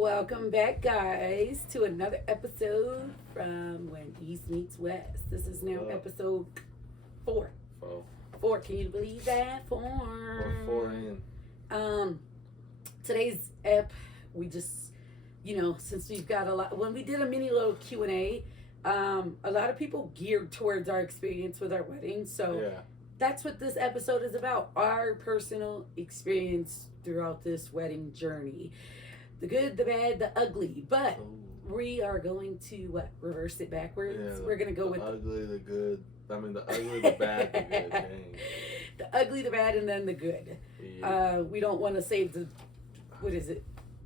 Welcome back, guys, to another episode from When East Meets West. This is now episode 4. Four. Can you believe that? 4. We're 4 in. Today's ep, we just, since we've got a lot. When we did a mini little Q&A, a lot of people geared towards our experience with our wedding. So that's what this episode is about. Our personal experience throughout this wedding journey. The good, the bad, the ugly. But we are going to reverse it backwards. Yeah, We're going to go with the ugly, the good. I mean, the ugly, the bad, the good. Dang. The ugly, the bad, and then the good. Yeah. We don't want to save the,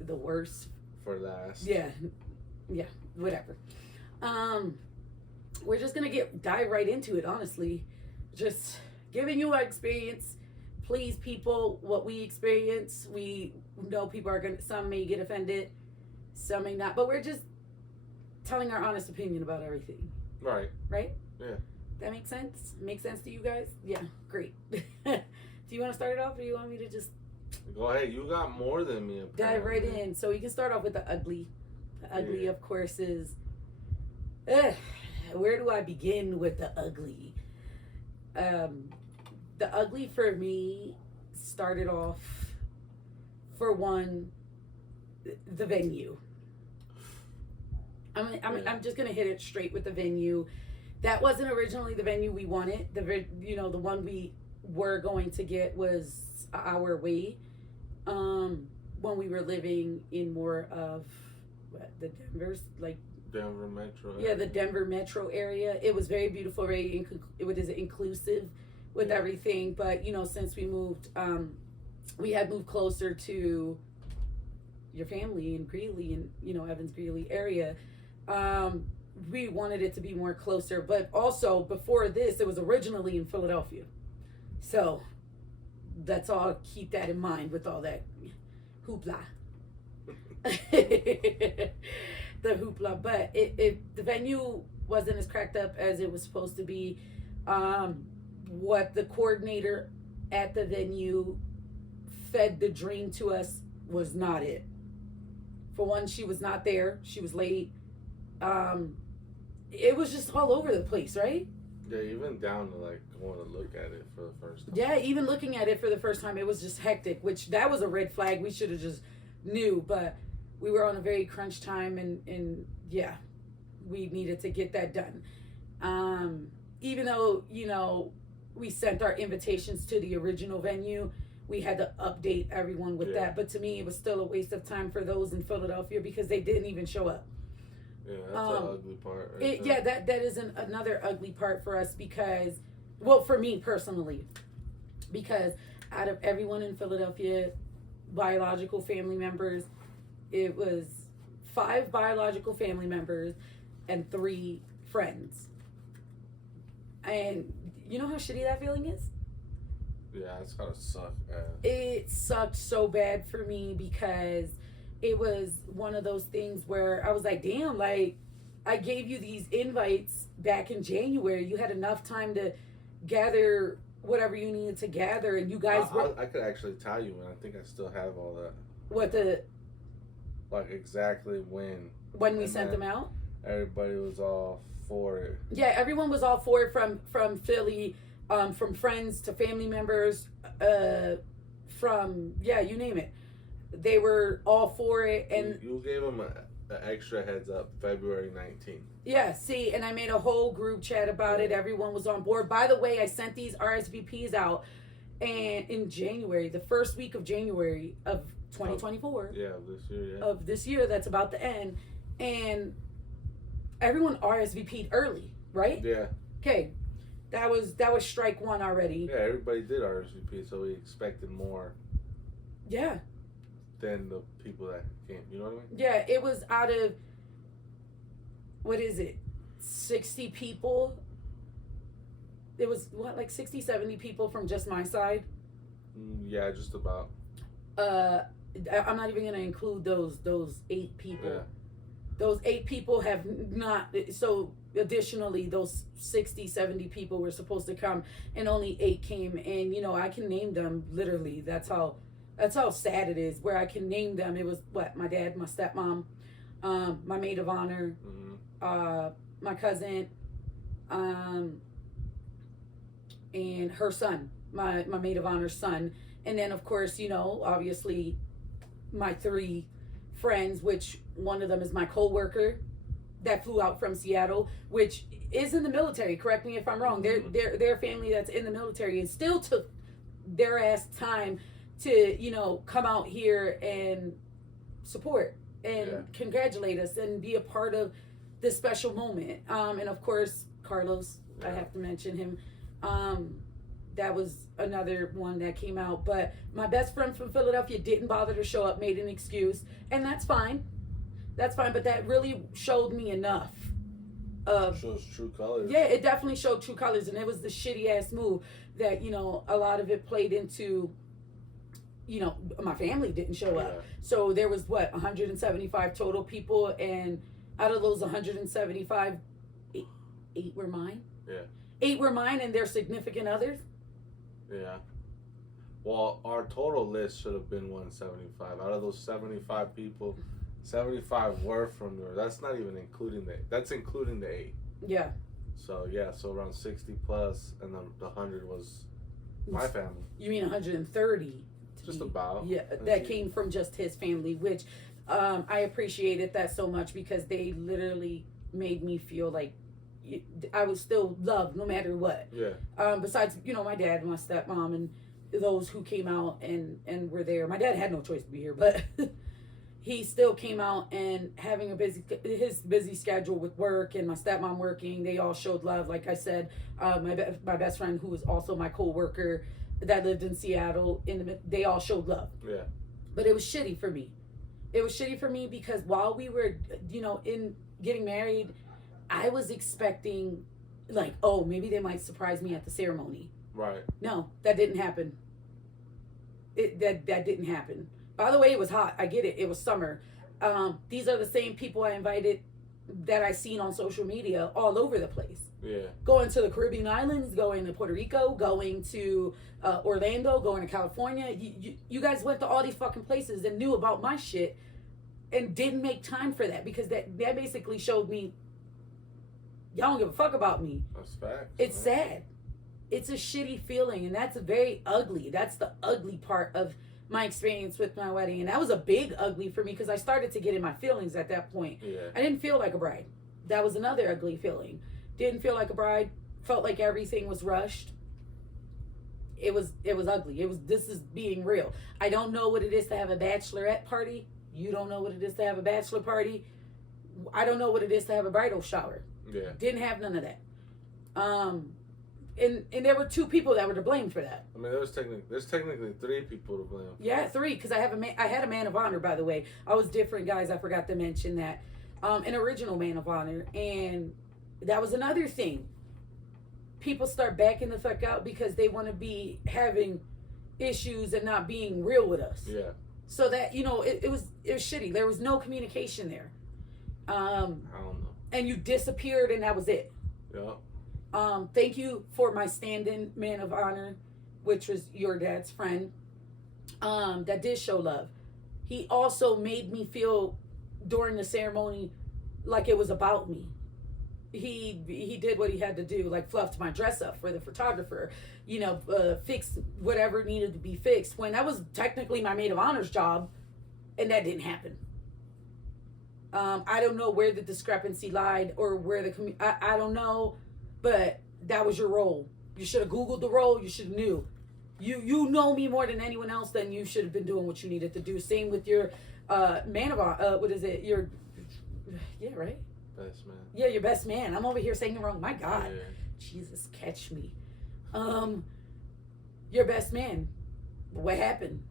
the worst For last. Yeah, whatever. We're just gonna dive right into it. Honestly, just giving you our experience. Please, people, what we experience. We know people are some may get offended, some may not, but we're just telling our honest opinion about everything. Right. Yeah. That makes sense? Make sense to you guys? Yeah, great. Do you want to start it off, or do you want me to just Go ahead. You got more than me. dive right in? So we can start off with the ugly. The ugly, of course, is... where do I begin with the ugly? The ugly for me started off, for one, the venue. I'm just gonna hit it straight with the venue. That wasn't originally the venue we wanted. The one we were going to get was an hour away. When we were living in more of the Denver Metro. Yeah, the Denver Metro area. It was very beautiful, very inclusive with everything. But since we moved, we had moved closer to your family in Greeley, and Evans Greeley area. We wanted it to be more closer, but also before this, it was originally in Philadelphia. So that's all. Keep that in mind with all that hoopla. The hoopla, but the venue wasn't as cracked up as it was supposed to be. What the coordinator at the venue fed the dream to us was not it. For one, she was not there. She was late. It was just all over the place, right? Yeah, even down to going to look at it for the first time. Yeah, even looking at it for the first time, it was just hectic, which that was a red flag. We should have just knew, but we were on a very crunch time, and yeah, we needed to get that done. Even though, we sent our invitations to the original venue, we had to update everyone with that. But to me, it was still a waste of time for those in Philadelphia because they didn't even show up. Yeah, that's an ugly part. That is another ugly part for us because, well, for me personally, because out of everyone in Philadelphia, biological family members, it was 5 biological family members and 3 friends. And you know how shitty that feeling is? Yeah, it's gotta suck. It sucked so bad for me because it was one of those things where I was like, damn, I gave you these invites back in January. You had enough time to gather whatever you needed to gather, and you guys I could actually tell you, and I think I still have all that. What exactly when we sent them out? Everybody was all for it. Yeah, everyone was all for it from Philly, from friends to family members, from you name it. They were all for it, and you gave them an extra heads up, February 19th. Yeah, see, and I made a whole group chat about it. Everyone was on board. By the way, I sent these RSVPs out, and in January, the first week of January of 2024. This year. Yeah. Of this year that's about to end, and everyone RSVP'd early, right? Yeah. Okay, that was strike one already. Yeah, everybody did RSVP, so we expected more. Yeah. Than the people that came, you know what I mean? Yeah, it was out of, 60 people. It was 60, 70 people from just my side. Yeah, just about. I'm not even gonna include those 8 people. Yeah. Those 8 people have not. So additionally, those 60, 70 people were supposed to come, and only 8 came. And I can name them literally. That's how That's how sad it is. Where I can name them. It was what my dad, my stepmom, my maid of honor, my cousin, and her son, my maid of honor's son, and then of course obviously my 3 friends, which one of them is my co-worker that flew out from Seattle, which is in the military. Correct me if I'm wrong. They're family that's in the military and still took their ass time to come out here and support and congratulate us and be a part of this special moment. And of course Carlos, I have to mention him. That was another one that came out. But my best friend from Philadelphia didn't bother to show up, made an excuse, and that's fine. That's fine. But that really showed me enough of shows true colors. Yeah, it definitely showed true colors, and it was the shitty ass move that a lot of it played into. My family didn't show up, so there was 175 total people, and out of those 175, eight were mine. Yeah. 8 were mine, and their significant others. Yeah. Well, our total list should have been 175. Out of those 75 people, 75 were from yours. That's not even including that's including the 8. Yeah. So around 60 plus, and then the 100 was my family. You mean 130? Just about. Yeah, that came from just his family, which I appreciated that so much because they literally made me feel like I was still loved no matter what. Yeah. Besides, my dad, my stepmom, and those who came out and were there. My dad had no choice to be here, but he still came out, and having his busy schedule with work and my stepmom working, they all showed love. Like I said, my best friend, who was also my co-worker that lived in Seattle, they all showed love. Yeah. But it was shitty for me. It was shitty for me because while we were, in getting married, I was expecting, maybe they might surprise me at the ceremony. Right. No, that didn't happen. That didn't happen. By the way, it was hot. I get it. It was summer. These are the same people I invited that I seen on social media all over the place. Yeah. Going to the Caribbean islands, going to Puerto Rico, going to Orlando, going to California. You guys went to all these fucking places and knew about my shit and didn't make time for that because that basically showed me y'all don't give a fuck about me. That's facts. It's sad. It's a shitty feeling, and that's very ugly. That's the ugly part of my experience with my wedding, and that was a big ugly for me because I started to get in my feelings at that point. Yeah. I didn't feel like a bride. That was another ugly feeling. Didn't feel like a bride. Felt like everything was rushed. It was ugly. This is being real. I don't know what it is to have a bachelorette party. You don't know what it is to have a bachelor party. I don't know what it is to have a bridal shower. Yeah. Didn't have none of that. And there were 2 people that were to blame for that. I mean, there's technically 3 people to blame. Yeah, 3, because I had a man of honor, by the way. I was different, guys. I forgot to mention that. An original man of honor, and that was another thing. People start backing the fuck out because they want to be having issues and not being real with us. Yeah. So that it was shitty. There was no communication there. I don't know. And you disappeared, and that was it. Yeah. Thank you for my stand-in man of honor, which was your dad's friend. That did show love. He also made me feel during the ceremony like it was about me. He did what he had to do, like fluffed my dress up for the photographer, fixed whatever needed to be fixed when that was technically my maid of honor's job, and that didn't happen. I don't know where the discrepancy lied or where I don't know, but that was your role. You should have Googled the role. You should have knew. You know me more than anyone else. Then you should have been doing what you needed to do. Same with your man of honor. What is it? Your right. Best man. Yeah, your best man. I'm over here saying it wrong. My God. Yeah. Jesus, catch me. Your best man. What happened?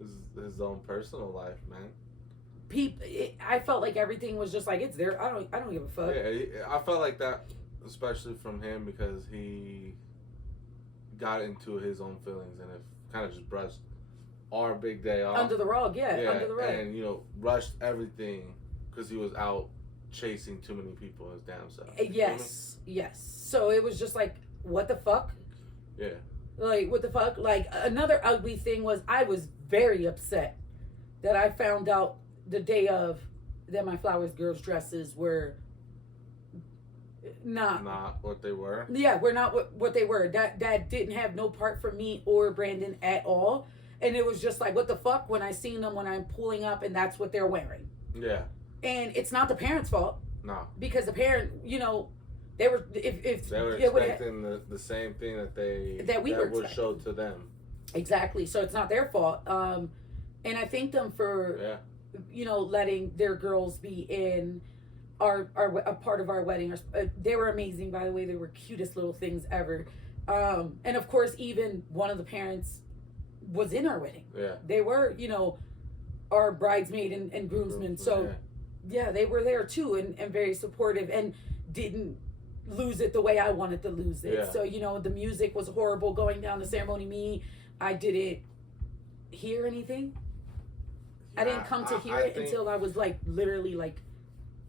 His own personal life, man. I felt like everything was just like it's there. I don't give a fuck. Yeah, I felt like that, especially from him because he got into his own feelings and it kind of just brushed our big day off under the rug. Yeah, under the rug, and rushed everything because he was out chasing too many people his damn self. Yes. So it was just like, what the fuck? Yeah. Like, what the fuck? Like, another ugly thing was I was very upset that I found out the day of that my Flowers Girls dresses were not what they were. Yeah, we're not what they were. That didn't have no part for me or Brandon at all. And it was just like, what the fuck, when I seen them when I'm pulling up and that's what they're wearing. Yeah. And it's not the parents' fault. No. Because the parent, they were if they were expecting the same thing that we were would show to them. Exactly. So it's not their fault. And I thank them for letting their girls be in our a part of our wedding. They were amazing, by the way. They were cutest little things ever. And of course, even one of the parents was in our wedding. Yeah. They were, our bridesmaid and groomsmen. So yeah, they were there too, and very supportive, and didn't lose it the way I wanted to lose it. Yeah. So, the music was horrible going down the ceremony. I didn't hear anything. I didn't come to hear it until I was literally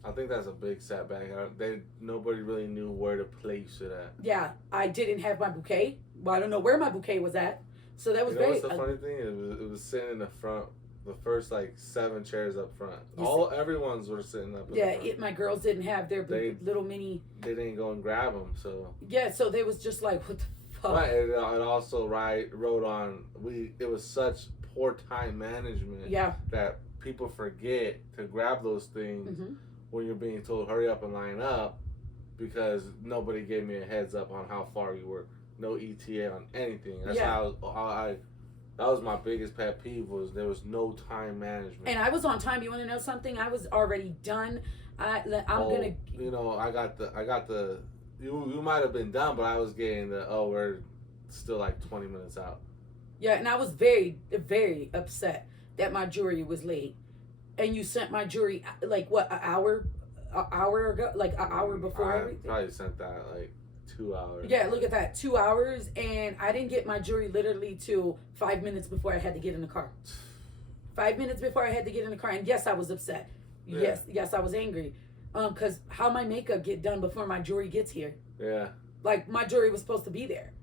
I think that's a big setback. Nobody really knew where to place it at. Yeah, I didn't have my bouquet. Well, I don't know where my bouquet was at. So that was What's the funny thing? It was sitting in the front, the first 7 chairs up front. Everyone's were sitting up. My girls didn't have their little mini. They didn't go and grab them, so. Yeah, so they was just like, what the fuck? Right, it also wrote on it was such poor time management. Yeah. That people forget to grab those things. Mm-hmm. When you're being told hurry up and line up, because nobody gave me a heads up on how far you were. No ETA on anything. That's how that was my biggest pet peeve, was there was no time management. And I was on time. You want to know something? I was already done. I got the. You might have been done, but I was getting we're still 20 minutes out. Yeah, and I was very, very upset that my jewelry was late. And you sent my jewelry an hour ago, an hour before everything. I probably sent that 2 hours. Yeah, look at that, 2 hours, and I didn't get my jewelry literally till 5 minutes before I had to get in the car. 5 minutes before I had to get in the car, and yes, I was upset. Yeah. Yes, I was angry, because how my makeup get done before my jewelry gets here? Yeah. My jewelry was supposed to be there.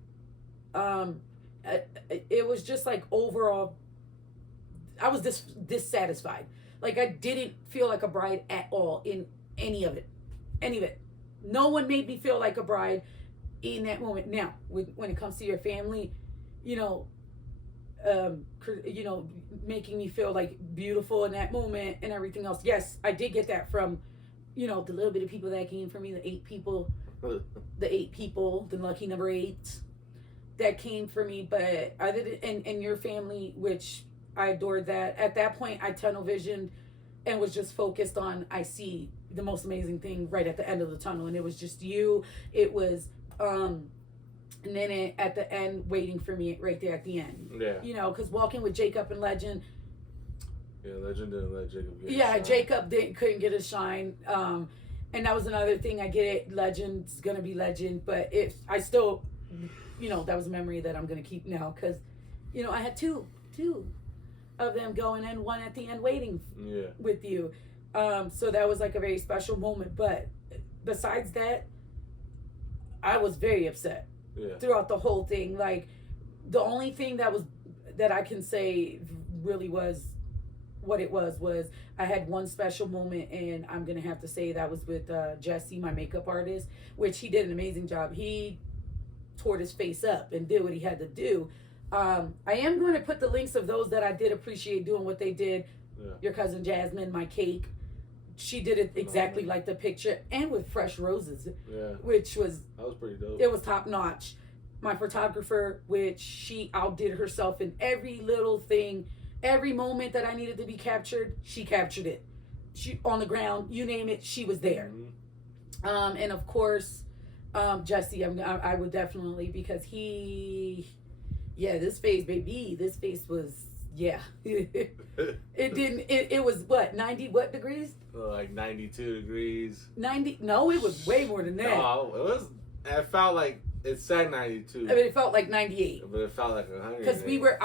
It was just overall, I was dissatisfied. I didn't feel like a bride at all in any of it. No one made me feel like a bride in that moment. Now, when it comes to your family, making me feel beautiful in that moment and everything else. Yes, I did get that from, the little bit of people that came for me, the 8 people, the lucky number 8 that came for me. But other than, and your family, which I adored that. At that point, I tunnel visioned and was just focused on, I see the most amazing thing right at the end of the tunnel. And it was just you. It was Nene at the end waiting for me right there at the end. Yeah. Because walking with Jacob and Legend. Yeah, Legend didn't let Jacob get his shine. Jacob couldn't get his shine. And that was another thing. I get it. Legend's going to be Legend. But I still, that was a memory that I'm going to keep now. Because, I had two of them going and one at the end waiting with you. So that was a very special moment. But besides that, I was very upset throughout the whole thing. The only thing that I can say really was what it was I had one special moment, and I'm going to have to say that was with Jesse, my makeup artist, which he did an amazing job. He tore his face up and did what he had to do. I am going to put the links of those that I did appreciate doing what they did. Yeah. Your cousin Jasmine, my cake. She did it exactly like the picture, and with fresh roses. Yeah. Which was... That was pretty dope. It was top notch. My photographer, which she outdid herself in every little thing. Every moment that I needed to be captured, she captured it. She on the ground, you name it, she was there. Mm-hmm. And of course, Jesse, I would definitely, because this face, baby, this face was, it was what, 90 what degrees? 92 degrees. 90, no, it was way more than that. No, it It said 92. I mean, it felt like 98. But it felt like 100. Because we were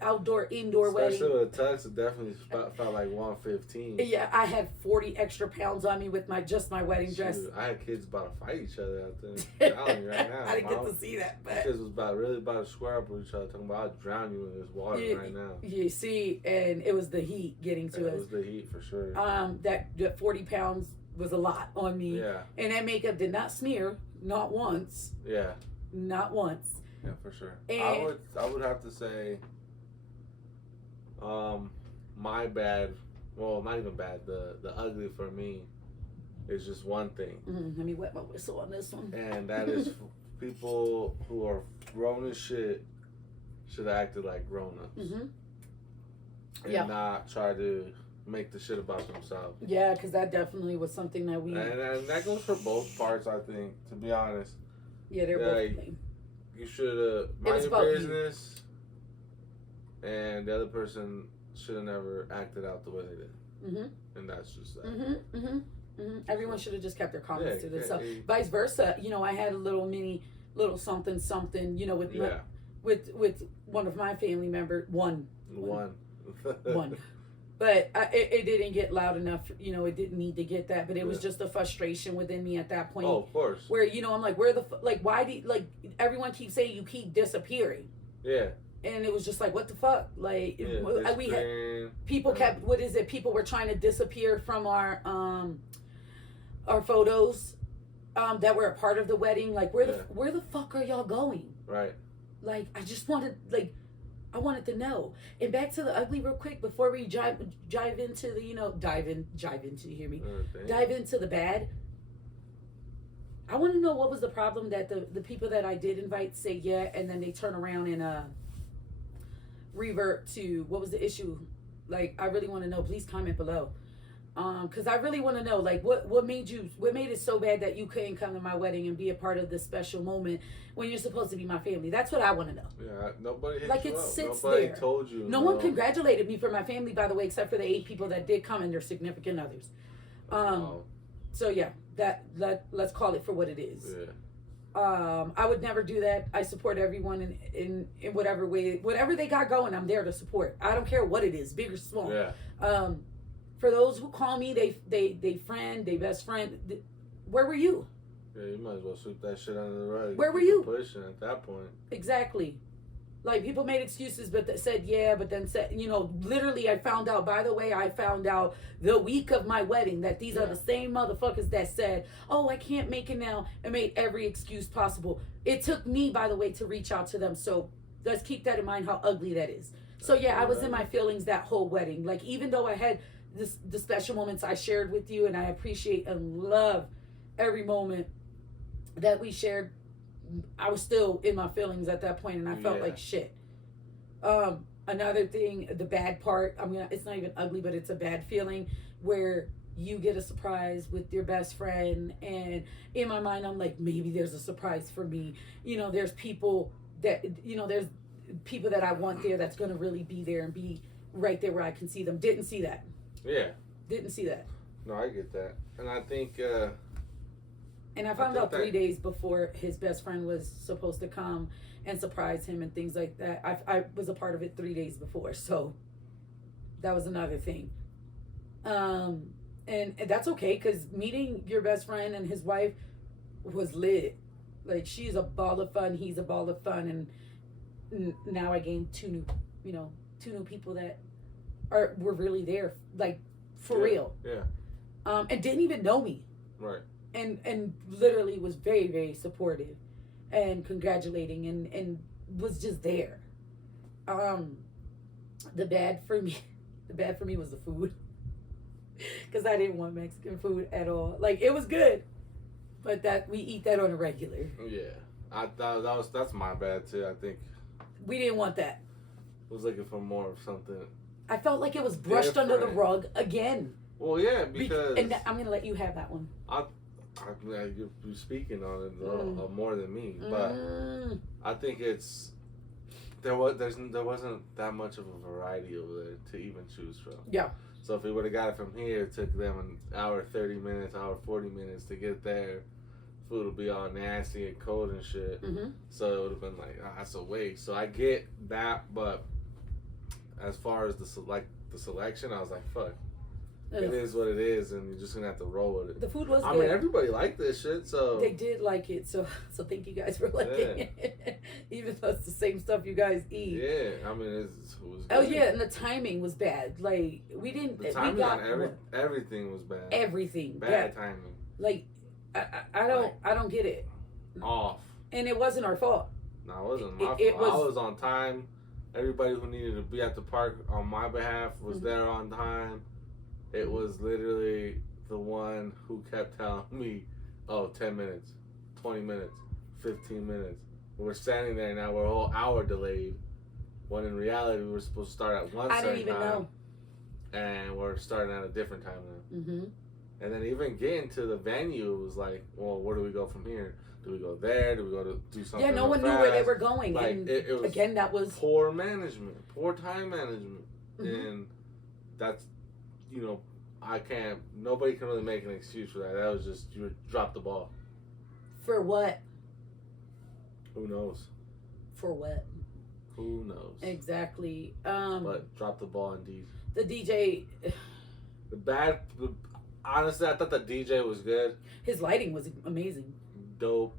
outdoor, indoor wedding. Especially with a tux, it definitely felt like 115. Yeah, I had 40 extra pounds on me with my wedding dress. Shoot, I had kids about to fight each other out there. I'm telling you right now. I didn't get to see that, but kids was really about to square up with each other, talking about I'll drown you in this water right now. You see, and it was the heat getting to us. It was the heat for sure. That 40 pounds was a lot on me. Yeah. And that makeup did not smear, not once. Yeah. Not once. Yeah, for sure. And I would have to say, my bad. Well, not even bad. The ugly for me is just one thing. Let me wet my whistle on this one. And that is people who are grown as shit should have acted like grown ups. And not try to make the shit about themselves. Yeah, because that definitely was something that we. And that goes for both parts, I think, to be honest. Yeah, they're both lame. You should have mind your business, and the other person should have never acted out the way they did. And that's just that. Everyone should have just kept their comments to themselves. Vice versa, I had a little something, you know, with one of my family members. One. But it didn't get loud enough, it didn't need to get that, but it was just a frustration within me at that point. Oh, of course. Where, I'm like, why do everyone keeps saying you keep disappearing? Yeah. And it was just like, what the fuck? Like, we had, people kept, people were trying to disappear from our photos that were a part of the wedding. Like, where the fuck are y'all going? Right. Like, I just wanted, I wanted to know. And back to the ugly real quick before we dive into the, dive into, you hear me? Dive into the bad. I want to know what was the problem that the people that I did invite say yeah, and then they turn around and revert to what was the issue? Like, I really want to know. Please comment below. Because I really want to know, like, what made it so bad that you couldn't come to my wedding and be a part of this special moment when you're supposed to be my family? That's what I want to know. Yeah, nobody hit like you it up. sits Nobody there. Told you. No one congratulated me for my family, by the way, except for the 8 people that did come and their significant others. So yeah, let's call it for what it is. Yeah. I would never do that. I support everyone in whatever way, whatever they got going. I'm there to support. I don't care what it is, big or small. Yeah. For those who call me, they friend, they best friend. Where were you? Yeah, you might as well sweep that shit under the rug. Where were you? Pushing at that point. Exactly. Like, people made excuses, but that said yeah, but then said, literally I found out the week of my wedding that these are the same motherfuckers that said, oh, I can't make it now, and made every excuse possible. It took me, by the way, to reach out to them. So let's keep that in mind, how ugly that is. So yeah, I was in my feelings that whole wedding. Like, even though I had the special moments I shared with you, and I appreciate and love every moment that we shared, I was still in my feelings at that point, and I felt like shit. Another thing, the bad part, it's not even ugly, but it's a bad feeling where you get a surprise with your best friend, and in my mind I'm like, maybe there's a surprise for me. There's people that I want there that's gonna really be there and be right there where I can see them. Didn't see that. Yeah. Didn't see that. No, I get that. And I think and I found out 3 days before his best friend was supposed to come and surprise him and things like that. I was a part of it 3 days before, so that was another thing. And that's okay, because meeting your best friend and his wife was lit. Like, she's a ball of fun, he's a ball of fun, and now I gained two new people that were really there, like, for real. Yeah. And didn't even know me. Right. And literally was very, very supportive and congratulating and was just there. The bad for me was the food. Because I didn't want Mexican food at all. Like, it was good, but that we eat that on a regular. Yeah. I thought that's my bad too. I think we didn't want that. I was looking for more of something. I felt like it was brushed under the rug again. Well, yeah, because and I'm gonna let you have that one. You're speaking on it more than me, but I think there wasn't that much of a variety over there to even choose from. Yeah. So if we would have got it from here, it took them an hour 30 minutes, hour 40 minutes to get there food would be all nasty and cold and shit. Mm-hmm. So it would have been like, that's a waste. So I get that, but as far as the selection, I was like, fuck. It is what it is, and you're just gonna have to roll with it. The food was I good. mean, everybody liked this shit, so They did like it, so thank you guys for liking it. Even though it's the same stuff you guys eat. yeah. I mean, it was good. Oh yeah, and the timing was bad. Like we didn't. The we timing got on everything was bad. everything Bad yeah. timing. Like I don't get it. Off. And it wasn't our fault. No, it wasn't my fault. It I was- was on time. Everybody who needed to be at the park on my behalf was there on time. It was literally the one who kept telling me, oh, 10 minutes, 20 minutes, 15 minutes. We're standing there now, we're a whole hour delayed. When in reality, we were supposed to start at one I certain didn't even time. know. And we're starting at a different time now. Mm-hmm. And then even getting to the venue, it was like, well, where do we go from here? Do we go there? Do we go to do something? Yeah, no real one knew where they fast? were going. Like, and it was again, that was poor management, poor time management. Mhm. And that's, nobody can really make an excuse for that. That was just, you dropped the ball. for what? Who knows? For what? Who knows? Exactly. But dropped the ball indeed. The DJ, Honestly, I thought the DJ was good. his lighting was amazing. Dope.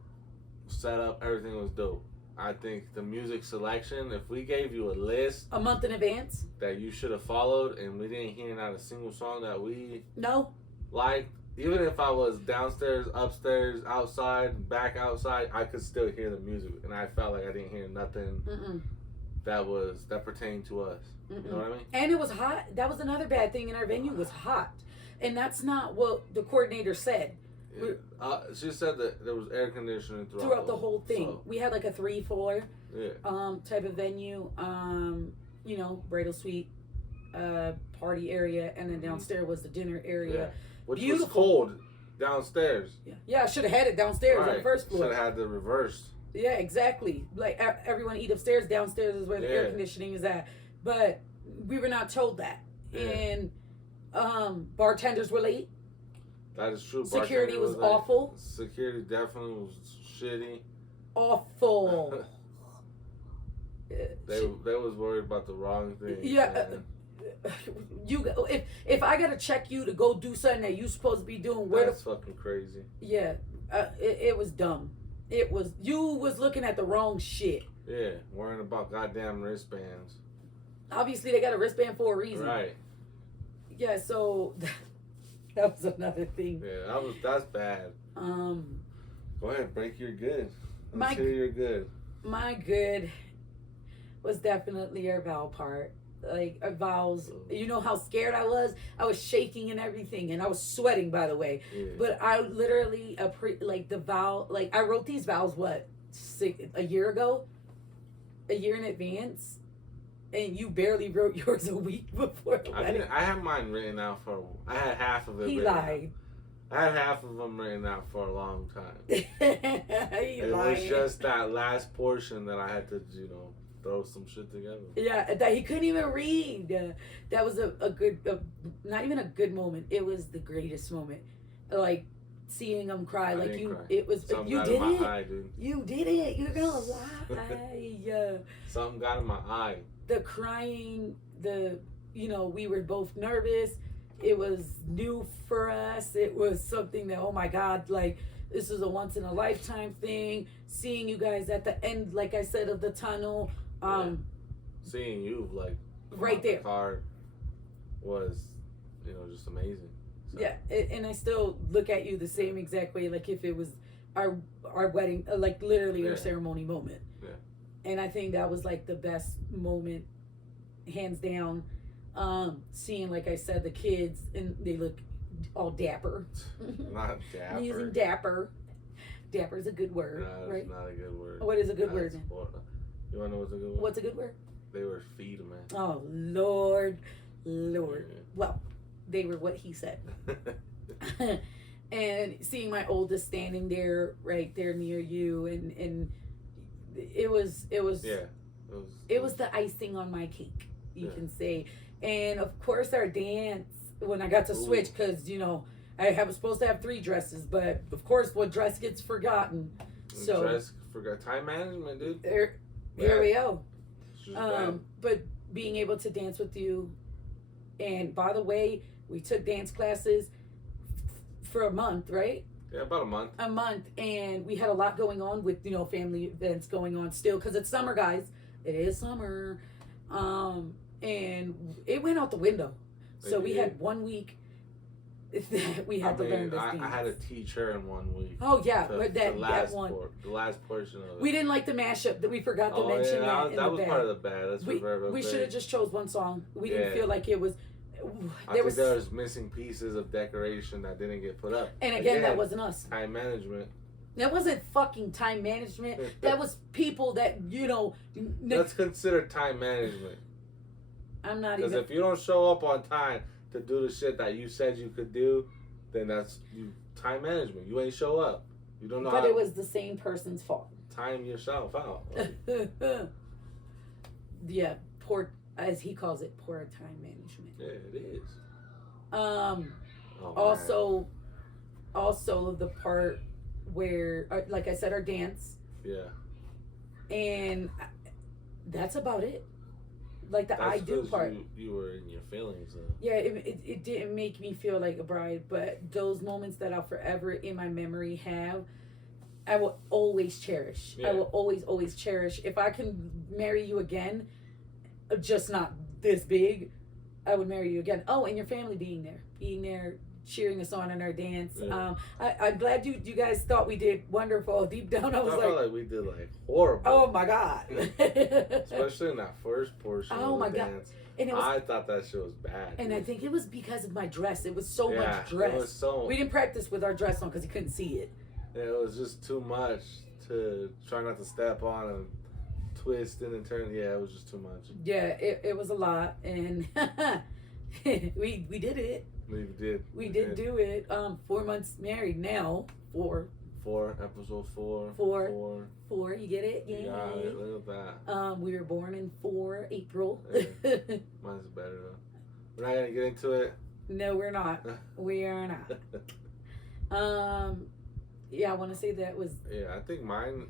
Setup, everything was dope. I think the music selection, if we gave you a list A month in advance? that you should have followed and we didn't hear not a single song that we No. liked, even if I was downstairs, upstairs, outside, back outside, I could still hear the music. And I felt like I didn't hear nothing Mm-mm. that pertained to us. Mm-mm. You know what I mean? And it was hot. That was another bad thing in our venue was hot. And that's not what the coordinator said. She said that there was air conditioning Throughout the whole thing. So, We had like a 3-4 yeah. type of venue. Bridal suite, party area, and then downstairs was the dinner area. Yeah. Which Beautiful. was cold downstairs. Yeah, I should have had it downstairs on the first floor. Should have had the reverse. Yeah, exactly. Like everyone eat upstairs. Downstairs is where the air Yeah. conditioning is at. But we were not told that. Yeah. And bartenders were late. That is true. Security Bartender was late. awful. Security definitely was shitty. Awful. They was worried about the wrong thing. Yeah. man. If I gotta check you to go do something that you supposed to be doing, where That's fucking crazy. yeah, it was dumb. It was you was looking at the wrong shit. Yeah, worrying about goddamn wristbands. Obviously, they got a wristband for a reason. Right. Yeah. So that was another thing. Yeah, that's bad. Go ahead, break your good. Let's hear your good. My good was definitely our vow part. Like our vows, you know how scared I was. I was shaking and everything, and I was sweating. By the way, Yeah. but I literally the vow. Like I wrote these vows a year ago, a year in advance, and you barely wrote yours a week before the wedding. I had mine written out I had half of it. He written lied. Out. I had half of them written out for a long time. He It lied. was just that last portion that I had to, throw some shit together. Yeah, that he couldn't even read. That was a good, not even a good moment. It was the greatest moment. Like seeing him cry. I Like didn't you, cry. it was. Something You got did in it. my eye, dude. You did it. You're gonna lie. Something got in my eye. The crying. We were both nervous. It was new for us. It was something that, oh my God, like this is a once in a lifetime thing. Seeing you guys at the end, like I said, of the tunnel. Seeing you right there. The car was, just amazing. So. Yeah, and I still look at you the same exact way, like if it was our wedding, like literally our ceremony moment. Yeah. And I think that was like the best moment, hands down. Seeing, like I said, the kids, and they look all dapper. Not dapper. I'm using dapper. Dapper is a good word, No, right? it's not a good word. What is a good word? You want to know what's a good word? What's a good word? They were feed, man. Oh, Lord. Yeah. Well, they were what he said. And seeing my oldest standing there, right there near you, and it was yeah, it was the icing on my cake, you Yeah. can say. And of course our dance when I got to switch, because I was supposed to have 3 dresses, but of course, what dress gets forgotten. So Dress, forgot time management, dude. here Yeah. we go. It's just bad. But being able to dance with you, and by the way, we took dance classes for a month, right? Yeah, about a month. And we had a lot going on with family events going on still because it's summer, guys. It is summer, and it went out the window. So we had 1 week that we had to learn this dance. I had to teach her in 1 week. Oh yeah, the, but that one. The last portion of it. We didn't like the mashup that we forgot to mention that in that the was band. part of the band. That's We should have just chose one song. We Yeah. didn't feel like it was. There was missing pieces of decoration that didn't get put up. And again, that wasn't us. Time management. That wasn't fucking time management. That was people that Let's consider time management. I'm not Because even. if you don't show up on time to do the shit that you said you could do, then that's time management. You ain't show up. You don't know how But it was the same person's fault. time yourself out. Yeah, poor, as he calls it, poor time management. Yeah, it is. Oh, man. also the part where, like I said, our dance, Yeah. and that's about it. Like the That's I do 'cause part. You were in your feelings though. Yeah, it didn't make me feel like a bride, but those moments that I'll forever in my memory have, I will always cherish. Yeah. I will always cherish. If I can marry you again, just not this big, I would marry you again. Oh, and your family being there, cheering us on in our dance. Yeah. I'm glad you guys thought we did wonderful. Deep down, I was I felt like we did like horrible. oh my god. Especially in that first portion Oh of my the God. dance. And it was, I thought that shit was bad. and dude. I think it was because of my dress. It was so Yeah, much dress. It was so. We didn't practice with our dress on because you couldn't see it. It was just too much to try not to step on and twist and turn. Yeah, it was just too much. Yeah, it was a lot, and we did it. We did. We did do it. 4 months married now. Episode 4. Four. 4. You get it? Yay. Yeah, look at that. We were born in April. Mine's better though. We're not gonna get into it. No, we're not. We are not. Yeah, I want to say that was. Yeah, I think mine.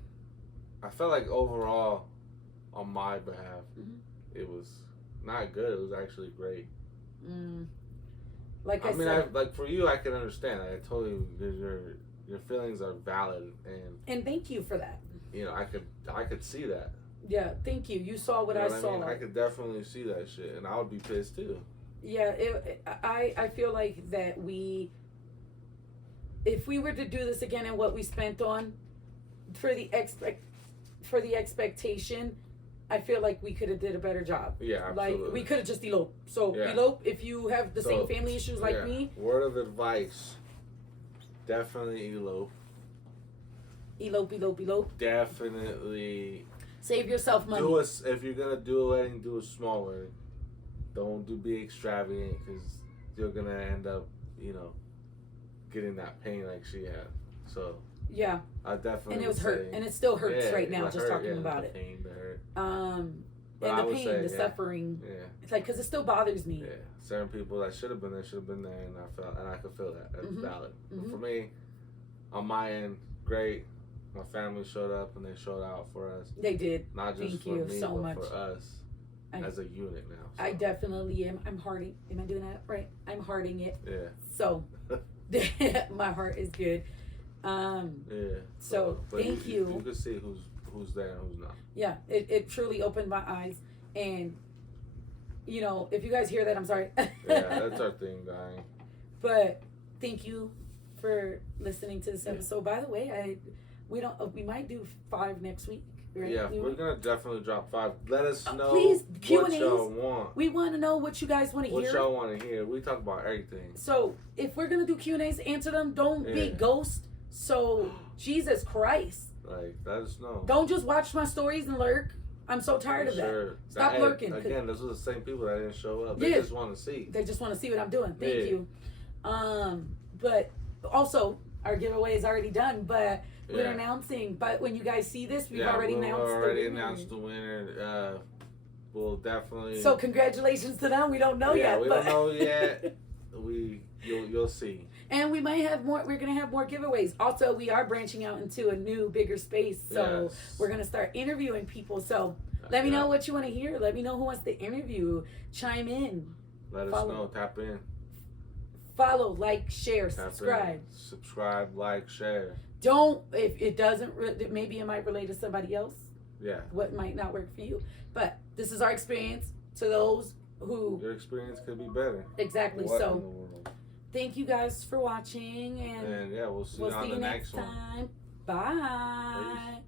I felt like overall, on my behalf, it was not good. It was actually great. Like I I mean, said, like for you, I can understand. I totally your feelings are valid, and thank you for that. you know, I could see that. Yeah, thank you. You saw what You know I saw. mean? I could definitely see that shit, and I would be pissed too. Yeah, I feel like that if we were to do this again and what we spent on for the expectation, I feel like we could have did a better job. Yeah, absolutely. Like we could have just eloped. So Yeah. elope if you have the same family issues like yeah. me. Word of advice: definitely elope. Elope. Definitely Save yourself money. if you're gonna do a wedding, do a small wedding. Don't be extravagant because you're gonna end up, getting that pain like she had. So Yeah. I definitely. And it was would hurt, say- and it still hurts yeah, right now it just hurt, talking yeah, about the it. Pain, the hurt. And But I the would pain, say, the yeah. suffering. Yeah. It's like because it still bothers me. Yeah, certain people that should have been there, and I could feel that. That's valid. But for me, on my end, great. My family showed up and they showed out for us. They did. Not just Thank for you me, so but much. for us as a unit now. So. I definitely am. I'm hearting. Am I doing that right? I'm hearting it. Yeah. So my heart is good. Yeah. So but thank you. You can see who's there and who's not. Yeah, it truly opened my eyes, and if you guys hear that, I'm sorry. Yeah, that's our thing, guy. But thank you for listening to this episode. By the way, we might do 5 next week. Right? Yeah, we're gonna definitely drop 5. Let us know please, what Q&As. y'all want. We want to know what you guys want to What hear. y'all want to hear? We talk about everything. So if we're gonna do Q&As, answer them. Don't be ghost. So Jesus Christ, Like, let us know. don't just watch my stories and lurk. I'm so tired of that. Stop lurking. Again, those are the same people that didn't show up. They just want to see. They just want to see what I'm doing. Thank Yeah. you. But also our giveaway is already done. But we're announcing. But when you guys see this, we've already announced the winner. We'll definitely. So congratulations to them. We don't know yet. We but don't know yet. You'll see. And we might have more. We're gonna have more giveaways. Also, we are branching out into a new, bigger space. So we're gonna start interviewing people. So let me know what you want to hear. Let me know who wants to interview. Chime in. Let us know. Tap in. Follow, like, share, Tap subscribe. in. Subscribe, like, share. Don't, if it doesn't, maybe it might relate to somebody else. Yeah. What might not work for you. But this is our experience. To those who. Your experience could be better. Exactly. What So in the world? thank you guys for watching. And yeah, we'll see you on the next one. time. Bye. Peace.